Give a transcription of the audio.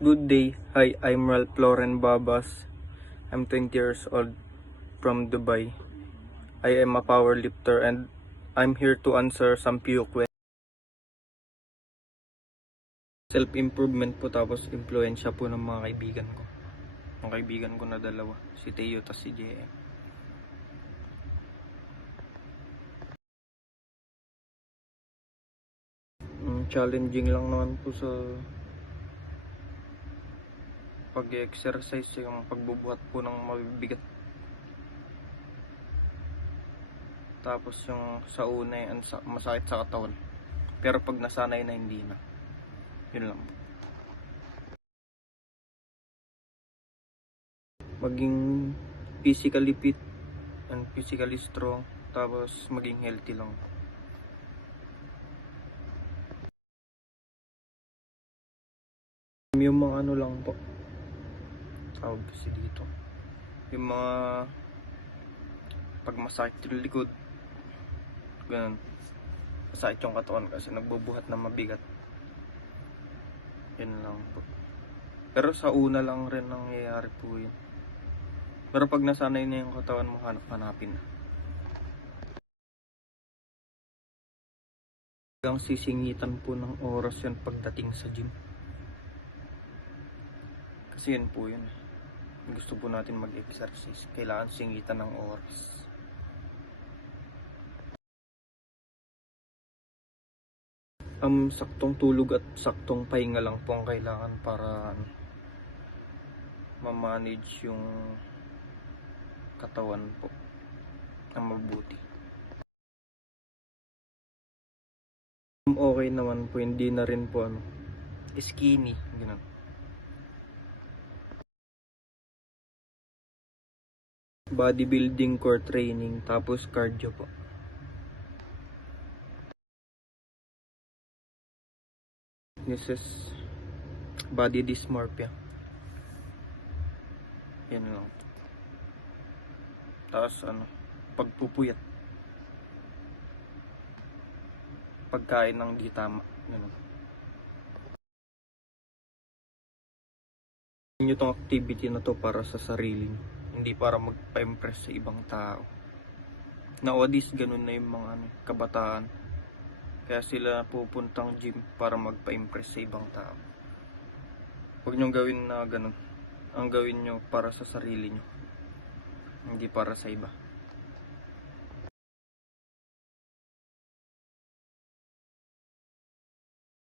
Good day. Hi, I'm Ralph Lauren Babas. I'm 20 years old from Dubai. I am a powerlifter and I'm here to answer some few questions. Self-improvement po tapos impluensya po ng mga kaibigan ko. Mga kaibigan ko na dalawa, si Teo at si JM. Challenging lang naman po sa pag-exercise yung pagbubuhat po ng mabibigat. Tapos yung sa una masakit sa katawan. Pero pag nasanay na hindi na. Yun lang. Maging physically fit and physically strong. Tapos maging healthy lang. Yung mga ano lang po. Tawag kasi dito. Yung mga pag masakit yung likod. Ganun. Masakit yung katawan kasi nagbubuhat na mabigat. Yun lang po. Pero sa una lang rin nangyayari po yun. Pero pag nasanay na yung katawan mo, hanap-hanapin na. Hanggang sisingitan po ng oras yan pagdating sa gym. Kasi yun po yun. Gusto po natin mag-exercise. Kailangan singitan ng oras. Saktong tulog at saktong pahinga lang po ang kailangan para ma-manage yung katawan po na mabuti. Okay naman po, hindi na rin po skinny, ganun. Bodybuilding, core training, tapos cardio po. This is body dysmorphia. Yan lang. Tapos pagpupuyat. Pagkain ng di tama. Ganun. Inyo tong activity na to para sa sarili, hindi para magpa-impress sa ibang tao. Nowadays ganun na yung mga kabataan. Kaya sila pupuntang gym para magpa-impress sa ibang tao. Huwag nyo gawin na ganun. Ang gawin nyo para sa sarili nyo, hindi para sa iba.